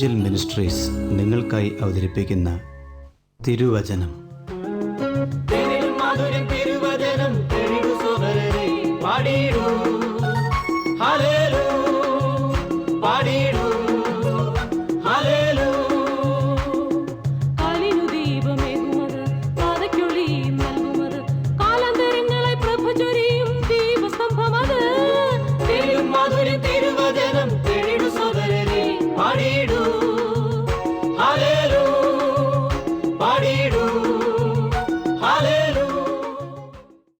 Angel ministries നിങ്ങൾക്കായി അവതരിപ്പിക്കുന്ന തിരുവചനം. തിരുവചനം പാടിയിടൂ, ഹല്ലേലൂയ, പാടിയിടൂ, ഹല്ലേലൂയ. കാലിനു ദീപമേകുമത്, പാതയ്ക്കൊളി നൽകുമത്, കാലാന്തരങ്ങളെ പ്രഭ ചൊരിയും ദീപസ്തംഭമത്. തിരുമാധുര്യം തിരുവചനം തെളിടു സോദരരെ, പാടിയിടൂ, ഹല്ലേലൂയ, പാടിയിടൂ, ഹല്ലേലൂയ.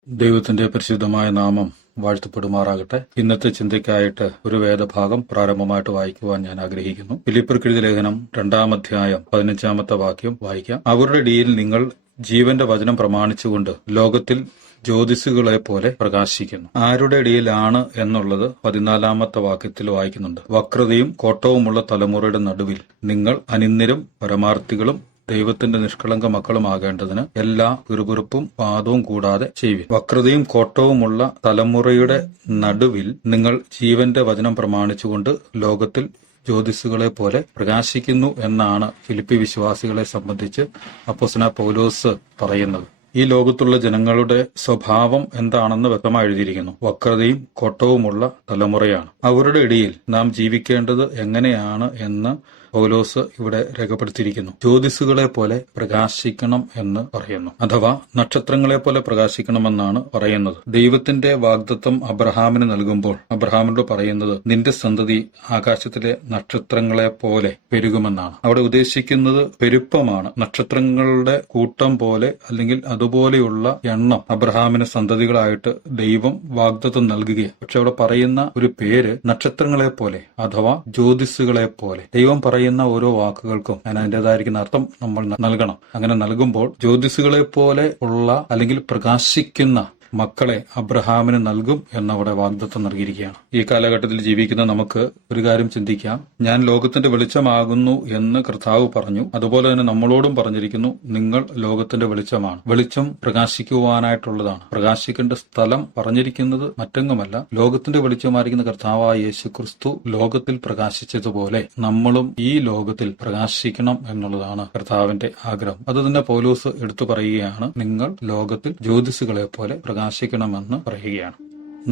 ദൈവത്തിന്റെ പരിശുദ്ധമായ നാമം വാഴ്ത്തപ്പെടുമാറാകട്ടെ. ഇന്നത്തെ ചിന്തയ്ക്കായിട്ട് ഒരു വേദഭാഗം പ്രാരംഭമായിട്ട് വായിക്കുവാൻ ഞാൻ ആഗ്രഹിക്കുന്നു. ഫിലിപ്പിയർക്കെഴുതിയ ലേഖനം 2-ാം അധ്യായം 15-ാമത്തെ വാക്യം വായിക്കാം. അവരുടെ ഇടയിൽ നിങ്ങൾ ജീവന്റെ വചനം പ്രമാണിച്ചുകൊണ്ട് ലോകത്തിൽ ജ്യോതിസുകളെ പോലെ പ്രകാശിക്കുന്നു. ആരുടെ ഇടയിലാണ് എന്നുള്ളത് 14-ാമത്തെ വാക്യത്തിൽ വായിക്കുന്നുണ്ട്. വക്രതയും കോട്ടവുമുള്ള തലമുറയുടെ നടുവിൽ നിങ്ങൾ അനിന്ദരും പരമാർത്ഥികളും ദൈവത്തിന്റെ നിഷ്കളങ്ക മക്കളുമാകേണ്ടതിന് എല്ലാ പിറുപിറുപ്പും വാദവും കൂടാതെ ചെയ്യുവിൻ. വക്രതയും കോട്ടവുമുള്ള തലമുറയുടെ നടുവിൽ നിങ്ങൾ ജീവന്റെ വചനം പ്രമാണിച്ചുകൊണ്ട് ലോകത്തിൽ ജ്യോതിസുകളെ പോലെ പ്രകാശിക്കുന്നു എന്നാണ് ഫിലിപ്പി വിശ്വാസികളെ സംബന്ധിച്ച് അപ്പോസ്തലനായ പൗലോസ് പറയുന്നത്. ഈ ലോകത്തുള്ള ജനങ്ങളുടെ സ്വഭാവം എന്താണെന്ന് വ്യക്തമായി എഴുതിയിരിക്കുന്നു. വക്രതയും കോട്ടവുമുള്ള തലമുറയാണ്. അവരുടെ ഇടയിൽ നാം ജീവിക്കേണ്ടത് എങ്ങനെയാണ് എന്ന് പൗലോസ് ഇവിടെ രേഖപ്പെടുത്തിയിരിക്കുന്നു. ജ്യോതിസുകളെ പോലെ പ്രകാശിക്കണം എന്ന് പറയുന്നു, അഥവാ നക്ഷത്രങ്ങളെ പോലെ പ്രകാശിക്കണമെന്നാണ് പറയുന്നത്. ദൈവത്തിന്റെ വാഗ്ദത്തം അബ്രഹാമിന് നൽകുമ്പോൾ അബ്രഹാമിനോട് പറയുന്നത് നിന്റെ സന്തതി ആകാശത്തിലെ നക്ഷത്രങ്ങളെ പോലെ പെരുകുമെന്നാണ്. അവിടെ ഉദ്ദേശിക്കുന്നത് പെരുപ്പമാണ്. നക്ഷത്രങ്ങളുടെ കൂട്ടം പോലെ അല്ലെങ്കിൽ അതുപോലെയുള്ള എണ്ണം അബ്രഹാമിന് സന്തതികളായിട്ട് ദൈവം വാഗ്ദത്തം നൽകുകയാണ്. പക്ഷെ അവിടെ പറയുന്ന ഒരു പേര് നക്ഷത്രങ്ങളെ പോലെ അഥവാ ജ്യോതിസുകളെ പോലെ. ദൈവം പറയുന്ന ഓരോ വാക്കുകൾക്കും അതിൻ്റെതായിരിക്കുന്ന അർത്ഥം നമ്മൾ നൽകണം. അങ്ങനെ നൽകുമ്പോൾ ജ്യോതിസുകളെ പോലെ ഉള്ള അല്ലെങ്കിൽ പ്രകാശിക്കുന്ന മക്കളെ അബ്രഹാമിന് നൽകും എന്നവിടെ വാഗ്ദത്തം നൽകിയിരിക്കുകയാണ്. ഈ കാലഘട്ടത്തിൽ ജീവിക്കുന്ന നമുക്ക് ഒരു കാര്യം ചിന്തിക്കാം. ഞാൻ ലോകത്തിന്റെ വെളിച്ചമാകുന്നു എന്ന് കർത്താവ് പറഞ്ഞു. അതുപോലെ തന്നെ നമ്മളോടും പറഞ്ഞിരിക്കുന്നു, നിങ്ങൾ ലോകത്തിന്റെ വെളിച്ചമാണ്. വെളിച്ചം പ്രകാശിക്കുവാനായിട്ടുള്ളതാണ്. പ്രകാശിക്കേണ്ട സ്ഥലം പറഞ്ഞിരിക്കുന്നത് മറ്റെങ്ങുമല്ല, ലോകത്തിന്റെ വെളിച്ചമായിരിക്കുന്ന കർത്താവായ യേശു ക്രിസ്തു ലോകത്തിൽ പ്രകാശിച്ചതുപോലെ നമ്മളും ഈ ലോകത്തിൽ പ്രകാശിക്കണം എന്നുള്ളതാണ് കർത്താവിന്റെ ആഗ്രഹം. അത് തന്നെ പൗലോസ് എടുത്തു പറയുകയാണ്, നിങ്ങൾ ലോകത്തിൽ ജ്യോതിസുകളെ പോലെ പ്രകാശിക്കണമെന്ന് പറയുകയാണ്.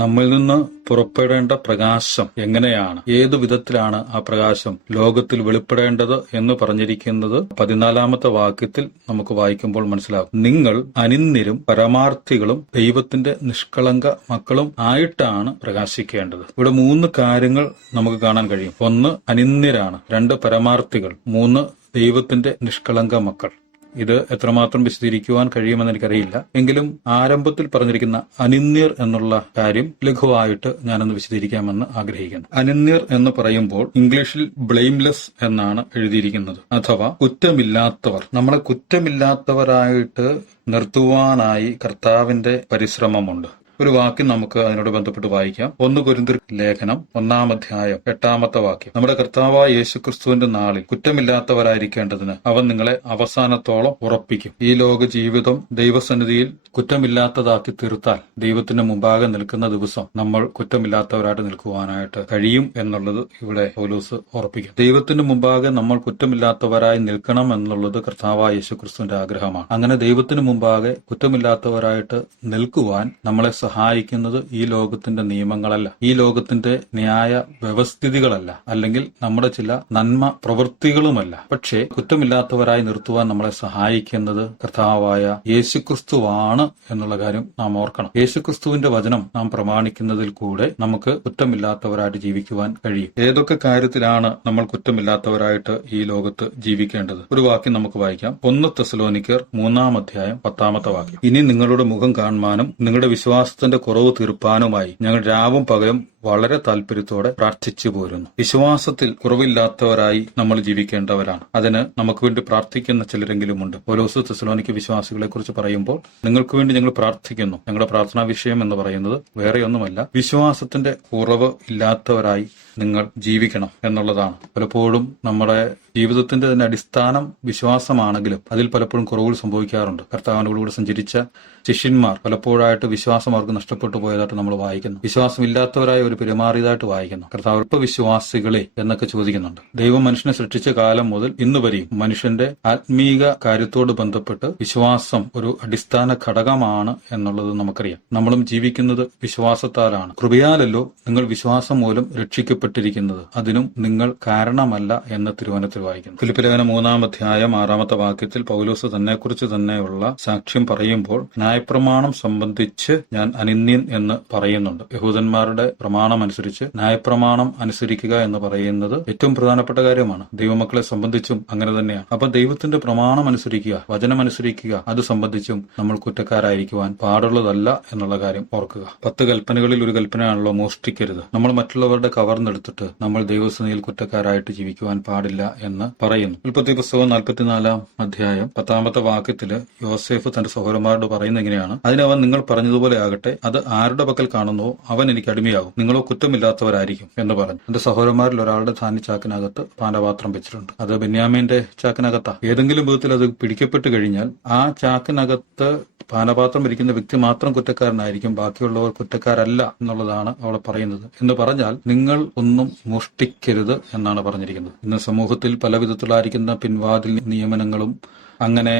നമ്മിൽ നിന്ന് പുറപ്പെടേണ്ട പ്രകാശം എങ്ങനെയാണ്, ഏതു വിധത്തിലാണ് ആ പ്രകാശം ലോകത്തിൽ വെളിപ്പെടേണ്ടത് എന്ന് പറഞ്ഞിരിക്കുന്നത് 14-ാമത്തെ വാക്യത്തിൽ നമുക്ക് വായിക്കുമ്പോൾ മനസ്സിലാകും. നിങ്ങൾ അനിന്ദരും പരമാർത്ഥികളും ദൈവത്തിന്റെ നിഷ്കളങ്ക മക്കളും ആയിട്ടാണ് പ്രകാശിക്കേണ്ടത്. ഇവിടെ 3 കാര്യങ്ങൾ നമുക്ക് കാണാൻ കഴിയും. 1 അനിന്ദരാണ്, 2 പരമാർത്ഥികൾ, 3 ദൈവത്തിന്റെ നിഷ്കളങ്ക മക്കൾ. ഇത് എത്രമാത്രം വിശദീകരിക്കുവാൻ കഴിയുമെന്ന് എനിക്കറിയില്ല. എങ്കിലും ആരംഭത്തിൽ പറഞ്ഞിരിക്കുന്ന അനിന്ദർ എന്നുള്ള കാര്യം ലഘുവായിട്ട് ഞാനൊന്ന് വിശദീകരിക്കാമെന്ന് ആഗ്രഹിക്കുന്നു. അനിന്ദർ എന്ന് പറയുമ്പോൾ ഇംഗ്ലീഷിൽ ബ്ലെയിംലെസ് എന്നാണ് എഴുതിയിരിക്കുന്നത്, അഥവാ കുറ്റമില്ലാത്തവർ. നമ്മളെ കുറ്റമില്ലാത്തവരായിട്ട് നിർത്തുവാനായി കർത്താവിന്റെ പരിശ്രമമുണ്ട്. ഒരു വാക്യം നമുക്ക് അതിനോട് ബന്ധപ്പെട്ട് വായിക്കാം. 1 കൊരിന്ത്യർ ലേഖനം 1-ാം അധ്യായം 8-ാമത്തെ വാക്യം. നമ്മുടെ കർത്താവായ യേശുക്രിസ്തുവിന്റെ നാളിൽ കുറ്റമില്ലാത്തവരായിരിക്കേണ്ടതിന് അവൻ നിങ്ങളെ അവസാനത്തോളം ഉറപ്പിക്കും. ഈ ലോക ജീവിതം ദൈവസന്നിധിയിൽ കുറ്റമില്ലാത്തതാക്കി തീർത്താൽ ദൈവത്തിന് മുമ്പാകെ നിൽക്കുന്ന ദിവസം നമ്മൾ കുറ്റമില്ലാത്തവരായിട്ട് നിൽക്കുവാനായിട്ട് കഴിയും എന്നുള്ളത് ഇവിടെ പൗലോസ് ഉറപ്പിക്കും. ദൈവത്തിന് മുമ്പാകെ നമ്മൾ കുറ്റമില്ലാത്തവരായി നിൽക്കണം എന്നുള്ളത് കർത്താവായ യേശുക്രിസ്തുവിന്റെ ആഗ്രഹമാണ്. അങ്ങനെ ദൈവത്തിന് മുമ്പാകെ കുറ്റമില്ലാത്തവരായിട്ട് നിൽക്കുവാൻ നമ്മളെ സഹായിക്കുന്നത് ഈ ലോകത്തിന്റെ നിയമങ്ങളല്ല, ഈ ലോകത്തിന്റെ ന്യായ വ്യവസ്ഥിതികളല്ല, അല്ലെങ്കിൽ നമ്മുടെ ചില നന്മ പ്രവൃത്തികളുമല്ല. പക്ഷേ കുറ്റമില്ലാത്തവരായി നിർത്തുവാൻ നമ്മളെ സഹായിക്കുന്നത് കർത്താവായ യേശുക്രിസ്തുവാണ് എന്നുള്ള കാര്യം നാം ഓർക്കണം. യേശുക്രിസ്തുവിന്റെ വചനം നാം പ്രമാണിക്കുന്നതിൽ കൂടെ നമുക്ക് കുറ്റമില്ലാത്തവരായിട്ട് ജീവിക്കുവാൻ കഴിയും. ഏതൊക്കെ കാര്യത്തിലാണ് നമ്മൾ കുറ്റമില്ലാത്തവരായിട്ട് ഈ ലോകത്ത് ജീവിക്കേണ്ടത്? ഒരു വാക്യം നമുക്ക് വായിക്കാം. 1 തെസ്സലോനിക്കർ 3-ാം അധ്യായം 10-ാമത്തെ വാക്യം. ഇനി നിങ്ങളുടെ മുഖം കാണുവാനും നിങ്ങളുടെ വിശ്വാസത്തിന്റെ കുറവ് തീർപ്പാനുമായി ഞങ്ങൾ രാവും പകലും വളരെ താല്പര്യത്തോടെ പ്രാർത്ഥിച്ചു പോരുന്നു. വിശ്വാസത്തിൽ കുറവില്ലാത്തവരായി നമ്മൾ ജീവിക്കേണ്ടവരാണ്. അതിന് നമുക്ക് വേണ്ടി പ്രാർത്ഥിക്കുന്ന ചിലരെങ്കിലുമുണ്ട്. പൗലോസ് തെസ്സലോനിക്ക വിശ്വാസികളെ കുറിച്ച് പറയുമ്പോൾ നിങ്ങൾക്ക് വേണ്ടി ഞങ്ങൾ പ്രാർത്ഥിക്കുന്നു. ഞങ്ങളുടെ പ്രാർത്ഥനാ വിഷയം എന്ന് പറയുന്നത് വേറെയൊന്നുമല്ല, വിശ്വാസത്തിന്റെ കുറവ് ഇല്ലാത്തവരായി നിങ്ങൾ ജീവിക്കണം എന്നുള്ളതാണ്. പലപ്പോഴും നമ്മുടെ ജീവിതത്തിന്റെ തന്നെ അടിസ്ഥാനം വിശ്വാസമാണെങ്കിലും അതിൽ പലപ്പോഴും കുറവുകൾ സംഭവിക്കാറുണ്ട്. കർത്താവിനോടുകൂടി സഞ്ചരിച്ച ശിഷ്യന്മാർ പലപ്പോഴായിട്ട് വിശ്വാസം അവർക്ക് നഷ്ടപ്പെട്ടു പോയതായിട്ട് നമ്മൾ വായിക്കുന്നു. വിശ്വാസമില്ലാത്തവരായി ഒരു പെരുമാറിയതായിട്ട് വായിക്കുന്നു. കർത്താവ് ഇപ്പൊ വിശ്വാസികളെ എന്നൊക്കെ ചോദിക്കുന്നുണ്ട്. ദൈവം മനുഷ്യനെ സൃഷ്ടിച്ച കാലം മുതൽ ഇന്ന് വരെയും മനുഷ്യന്റെ ആത്മീക കാര്യത്തോട് ബന്ധപ്പെട്ട് വിശ്വാസം ഒരു അടിസ്ഥാന ഘടകമാണ് എന്നുള്ളത് നമുക്കറിയാം. നമ്മളും ജീവിക്കുന്നത് വിശ്വാസത്താലാണ്. കൃപയാലല്ലോ നിങ്ങൾ വിശ്വാസം മൂലം രക്ഷിക്കപ്പെട്ടിരിക്കുന്നത്, അതിനും നിങ്ങൾ കാരണമല്ല എന്ന് തിരുവചനത്തിൽ വായിക്കുന്നു. ഫിലിപ്പിലേഖനം 3-ാം അധ്യായം 6-ാമത്തെ വാക്യത്തിൽ പൗലോസ് തന്നെക്കുറിച്ച് തന്നെയുള്ള സാക്ഷ്യം പറയുമ്പോൾ ന്യായപ്രമാണം സംബന്ധിച്ച് ഞാൻ അനിന്യൻ എന്ന് പറയുന്നുണ്ട്. യഹൂദന്മാരുടെ പ്രമാണം അനുസരിച്ച് ന്യായപ്രമാണം അനുസരിക്കുക എന്ന് പറയുന്നത് ഏറ്റവും പ്രധാനപ്പെട്ട കാര്യമാണ്. ദൈവമക്കളെ സംബന്ധിച്ചും അങ്ങനെ തന്നെയാണ്. അപ്പൊ ദൈവത്തിന്റെ പ്രമാണം അനുസരിക്കുക, വചനം അനുസരിക്കുക, അത് സംബന്ധിച്ചും നമ്മൾ കുറ്റക്കാരായിരിക്കുവാൻ പാടുള്ളതല്ല എന്നുള്ള കാര്യം ഓർക്കുക. 10 കൽപ്പനകളിൽ ഒരു കൽപ്പനയാണല്ലോ മോഷ്ടിക്കരുത്. നമ്മൾ മറ്റുള്ളവരുടെ കവർന്നെടുത്തിട്ട് നമ്മൾ ദൈവസന്നിധിയിൽ കുറ്റക്കാരായിട്ട് ജീവിക്കുവാൻ പാടില്ല എന്ന് പറയുന്നു. ഉൽപ്പത്തി പുസ്തകം 44-ാം അധ്യായം 10-ാമത്തെ വാക്യത്തില് യോസേഫ് തന്റെ സഹോദരന്മാരോട് പറയുന്നത് എങ്ങനെയാണ്? അതിനവൻ നിങ്ങൾ പറഞ്ഞതുപോലെ ആകട്ടെ, അത് ആരുടെ പക്കൽ കാണുന്നുവോ അവൻ എനിക്ക് അടിമയാകും, നിങ്ങളോ കുറ്റമില്ലാത്തവരായിരിക്കും എന്ന് പറഞ്ഞു. എന്റെ സഹോദരന്മാരിൽ ഒരാളുടെ ധാന്യച്ചാക്കിനകത്ത് പാനപാത്രം വെച്ചിട്ടുണ്ട്. അത് ബെന്യാമീന്റെ ചാക്കിനകത്താ. ഏതെങ്കിലും വിധത്തിൽ അത് പിടിക്കപ്പെട്ട് കഴിഞ്ഞാൽ ആ ചാക്കിനകത്ത് പാനപാത്രം ഇരിക്കുന്ന വ്യക്തി മാത്രം കുറ്റക്കാരനായിരിക്കും, ബാക്കിയുള്ളവർ കുറ്റക്കാരല്ല എന്നുള്ളതാണ് അവിടെ പറയുന്നത്. എന്ന് പറഞ്ഞാൽ നിങ്ങൾ ഒന്നും മോഷ്ടിക്കരുത് എന്നാണ് പറഞ്ഞിരിക്കുന്നത്. ഇന്ന് സമൂഹത്തിൽ പല വിധത്തിലായിരിക്കുന്ന പിൻവാതിൽ നിയമനങ്ങളും അങ്ങനെ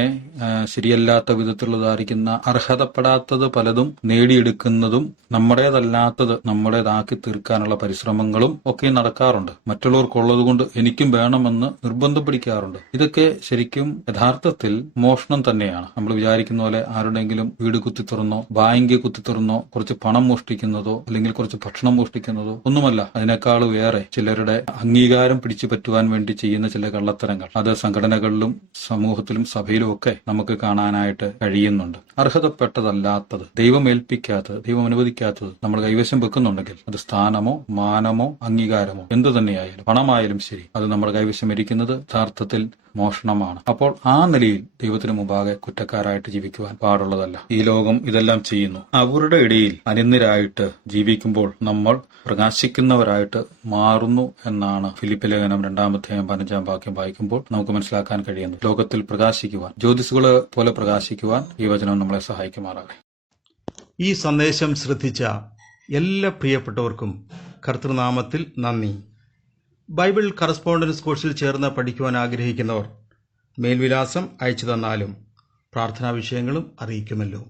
ശരിയല്ലാത്ത വിധത്തിലുള്ളതായിരിക്കുന്ന അർഹതപ്പെടാത്തത് പലതും നേടിയെടുക്കുന്നതും നമ്മുടേതല്ലാത്തത് നമ്മുടേതാക്കി തീർക്കാനുള്ള പരിശ്രമങ്ങളും ഒക്കെ നടക്കാറുണ്ട്. മറ്റുള്ളവർക്കുള്ളതുകൊണ്ട് എനിക്കും വേണമെന്ന് നിർബന്ധം പിടിക്കാറുണ്ട്. ഇതൊക്കെ ശരിക്കും യഥാർത്ഥത്തിൽ മോഷണം തന്നെയാണ്. നമ്മൾ വിചാരിക്കുന്ന പോലെ ആരുടെങ്കിലും വീട് കുത്തിത്തുറന്നോ ബാങ്ക് കുത്തിത്തുറന്നോ കുറച്ച് പണം മോഷ്ടിക്കുന്നതോ അല്ലെങ്കിൽ കുറച്ച് ഭക്ഷണം മോഷ്ടിക്കുന്നതോ ഒന്നുമല്ല. അതിനേക്കാൾ വേറെ ചിലരുടെ അംഗീകാരം പിടിച്ചു പറ്റുവാൻ വേണ്ടി ചെയ്യുന്ന ചില കള്ളത്തരങ്ങൾ അത് സംഘടനകളിലും സമൂഹത്തിലും സഭയിലും ഒക്കെ നമുക്ക് കാണാനായിട്ട് കഴിയുന്നുണ്ട്. അർഹതപ്പെട്ടതല്ലാത്തത്, ദൈവം ഏൽപ്പിക്കാത്തത്, ദൈവം അനുവദിക്കാത്തത് നമ്മൾ കൈവശം വെക്കുന്നുണ്ടെങ്കിൽ അത് സ്ഥാനമോ മാനമോ അംഗീകാരമോ എന്തു തന്നെയായാലും പണമായാലും ശരി, അത് നമ്മുടെ കൈവശം ഇരിക്കുന്നത് യഥാർത്ഥത്തിൽ മോഷണമാണ്. അപ്പോൾ ആ നിലയിൽ ദൈവത്തിന് മുമ്പാകെ കുറ്റക്കാരായിട്ട് ജീവിക്കുവാൻ പാടുള്ളതല്ല. ഈ ലോകം ഇതെല്ലാം ചെയ്യുന്നു. അവരുടെ ഇടയിൽ അനിന്ദരായിട്ട് ജീവിക്കുമ്പോൾ നമ്മൾ പ്രകാശിക്കുന്നവരായിട്ട് മാറുന്നു എന്നാണ് ഫിലിപ്പി ലേഖനം 2-ാം അധ്യായം 15-ാം വാക്യം വായിക്കുമ്പോൾ നമുക്ക് മനസ്സിലാക്കാൻ കഴിയുന്നത്. ലോകത്തിൽ പ്രകാശിക്കുവാൻ, ജ്യോതിസുകളെ പോലെ പ്രകാശിക്കുവാൻ ഈ വചനം നമ്മളെ സഹായിക്കുമാറാകട്ടെ. ഈ സന്ദേശം ശ്രദ്ധിച്ച എല്ലാ പ്രിയപ്പെട്ടവർക്കും കർത്തൃനാമത്തിൽ നന്ദി. ബൈബിൾ കറസ്പോണ്ടൻസ് കോഴ്സിൽ ചേർന്ന് പഠിക്കുവാൻ ആഗ്രഹിക്കുന്നവർ മേൽവിലാസം അയച്ചു തന്നാലും പ്രാർത്ഥനാ വിഷയങ്ങളും അറിയിക്കുമല്ലോ.